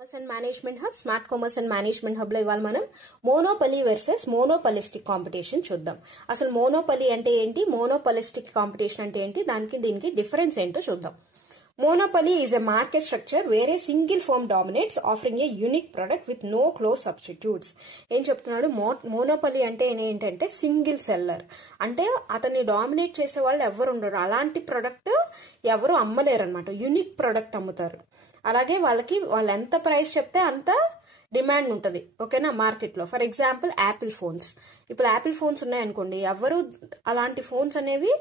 Commerce and Management Hub, Smart Commerce and Management Hub లో ఇవాళ మనం మోనోపలీ వర్సెస్ మోనోపలిస్టిక్ కాంపిటీషన్ చూద్దాం. అసలు మోనోపలీ అంటే ఏంటి, మోనోపలిస్టిక్ కాంపిటీషన్ అంటే ఏంటి, దీనికి డిఫరెన్స్ ఏంటో చూద్దాం. Monopoly is a market structure where a single firm dominates, offering a unique product with no close substitutes. ఏం చెప్తున్నాడు, మోనోపలీ అంటే ఏంటంటే సింగిల్ సెల్లర్ అంటే అతన్ని డామినేట్ చేసే వాళ్ళు ఎవరు ఉండరు, అలాంటి ప్రొడక్ట్ ఎవరు అమ్మలేరు అనమాట, యూనిక్ ప్రొడక్ట్ అమ్ముతారు. అలాగే వాళ్ళు ఎంత ప్రైస్ చెప్తే అంత డిమాండ్ ఉంటుంది, ఓకేనా, మార్కెట్లో. For example Apple phones. ఇప్పుడు యాపిల్ ఫోన్స్ ఉన్నాయనుకోండి, ఎవరు అలాంటి ఫోన్స్ అనేవి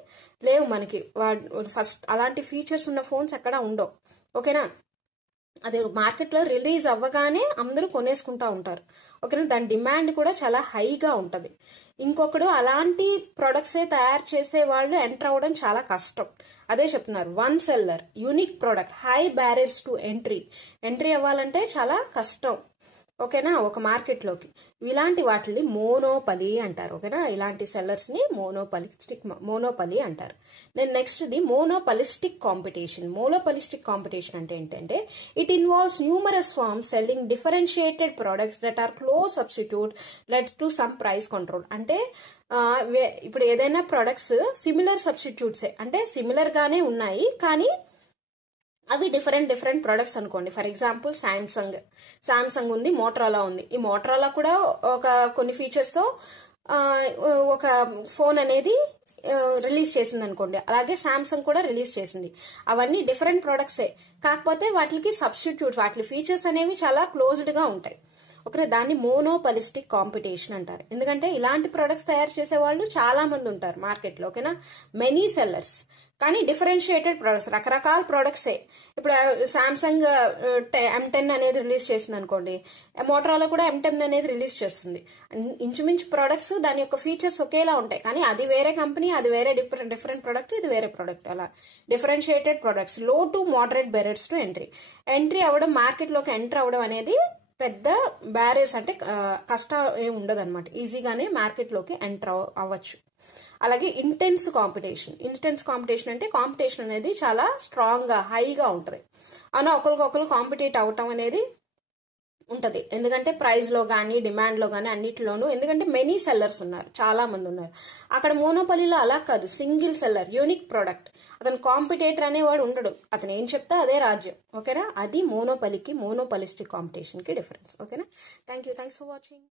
లేవు మనకి, ఫస్ట్ అలాంటి ఫీచర్స్ ఉన్న ఫోన్స్ ఎక్కడ ఉండవు, ఓకేనా. అది మార్కెట్లో రిలీజ్ అవ్వగానే అందరూ కొనేసుకుంటా ఉంటారు, ఓకేనా. దాని డిమాండ్ కూడా చాలా హైగా ఉంటుంది. ఇంకొకడు అలాంటి ప్రొడక్ట్సే తయారు చేసే వాళ్ళు ఎంటర్ అవ్వడం చాలా కష్టం. అదే చెప్తున్నారు, one seller unique product, high barriers to entry అవ్వాలంటే చాలా కష్టం, ఓకేనా, ఒక మార్కెట్లోకి. ఇలాంటి వాటిని మోనోపలీ అంటారు, ఓకేనా. ఇలాంటి సెల్లర్స్ ని మోనోపలీ అంటారు. నేను next the monopolistic competition. Monopolistic competition అంటే ఏంటంటే it involves numerous firms selling differentiated products that are close substitute lead to some price control. అంటే ఇప్పుడు ఏదైనా ప్రొడక్ట్స్ సిమిలర్ సబ్స్టిట్యూట్సే, అంటే సిమిలర్ గానే ఉన్నాయి కానీ అవి డిఫరెంట్ ప్రొడక్ట్స్ అనుకోండి. ఫర్ ఎగ్జాంపుల్ సామ్సంగ్ ఉంది, మోటరోలా ఉంది. ఈ మోటరోలా కూడా కొన్ని ఫీచర్స్ తో ఒక ఫోన్ అనేది రిలీజ్ చేసింది అనుకోండి, అలాగే సామ్సంగ్ కూడా రిలీజ్ చేసింది. అవన్నీ డిఫరెంట్ ప్రొడక్ట్సే, కాకపోతే వాటికి సబ్స్టిట్యూట్, వాటి ఫీచర్స్ అనేవి చాలా క్లోజ్డ్ గా ఉంటాయి, ఓకే. దాన్ని మోనోపలిస్టిక్ కాంపిటీషన్ అంటారు. ఎందుకంటే ఇలాంటి ప్రొడక్ట్స్ తయారు చేసే వాళ్ళు చాలా మంది ఉంటారు మార్కెట్లో, ఓకేనా. మెనీ సెల్లర్స్, కానీ డిఫరెన్షియేటెడ్ ప్రొడక్ట్స్, రకరకాల ప్రొడక్ట్సే. ఇప్పుడు సామ్సంగ్ M10 అనేది రిలీజ్ చేసింది అనుకోండి, మోటరోలా కూడా M10 అనేది రిలీజ్ చేస్తుంది. ఇంచుమించు ప్రొడక్ట్స్ దాని యొక్క ఫీచర్స్ ఒకేలా ఉంటాయి, కానీ అది వేరే కంపెనీ, అది వేరే డిఫరెంట్ ప్రొడక్ట్, ఇది వేరే ప్రొడక్ట్. అలా డిఫరెన్షియేటెడ్ ప్రొడక్ట్స్, లో టు మోడరేట్ బెరియర్స్ టు ఎంట్రీ అవ్వడం, మార్కెట్లోకి ఎంటర్ అవ్వడం అనేది పెద్ద బ్యారియర్స్, అంటే కష్టం ఏమి ఉండదు అనమాట, ఈజీగానే మార్కెట్లోకి ఎంటర్ అవ్వచ్చు. అలాగే ఇంటెన్స్ కాంపిటీషన్ అంటే కాంపిటీషన్ అనేది చాలా స్ట్రాంగ్ గా, హైగా ఉంటది. అవునా, ఒకరికొకరు కాంపిటీట్ అవటం అనేది ఉంటది. ఎందుకంటే ప్రైస్ లో గానీ, డిమాండ్ లో గానీ, అన్నిటిలోనూ. ఎందుకంటే మెనీ సెల్లర్స్ ఉన్నారు, చాలా మంది ఉన్నారు. అక్కడ మోనోపలీలో అలా కాదు, సింగిల్ సెల్లర్, యూనిక్ ప్రొడక్ట్. అతను కాంపిటేటర్ అనేవాడు ఉండడు, అతను ఏం చెప్తే అదే రాజ్యం, ఓకేనా. అది మోనోపలిస్టిక్ కాంపిటీషన్ కి డిఫరెన్స్, ఓకేనా. Thanks for watching.